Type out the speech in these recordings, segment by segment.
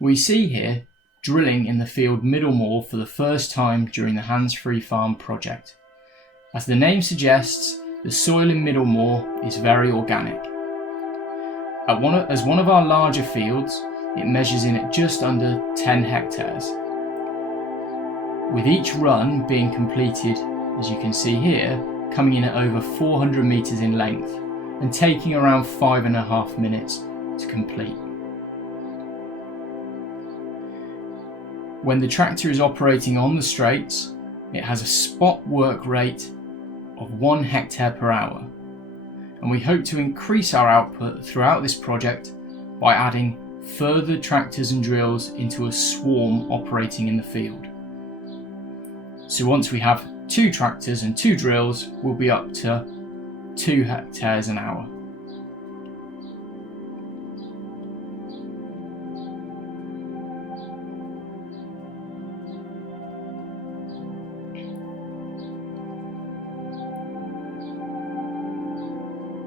We see here drilling in the field Middle Moor for the first time during the Hands-Free Farm project. As the name suggests, the soil in Middle Moor is very organic. As one of our larger fields, it measures in at just under 10 hectares. With each run being completed, as you can see here, coming in at over 400 metres in length and taking around 5.5 minutes to complete. When the tractor is operating on the straights, it has a spot work rate of 1 hectare per hour, and we hope to increase our output throughout this project by adding further tractors and drills into a swarm operating in the field. So once we have 2 tractors and 2 drills, we'll be up to 2 hectares an hour.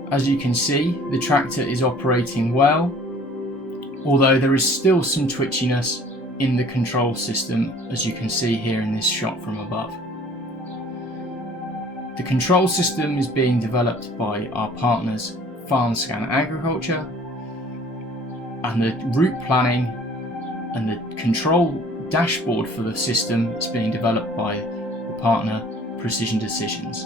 As you can see, the tractor is operating well, although there is still some twitchiness in the control system, as you can see here in this shot from above. The control system is being developed by our partners FarmscanAg, and the route planning and the control dashboard for the system is being developed by the partner Precision Decisions.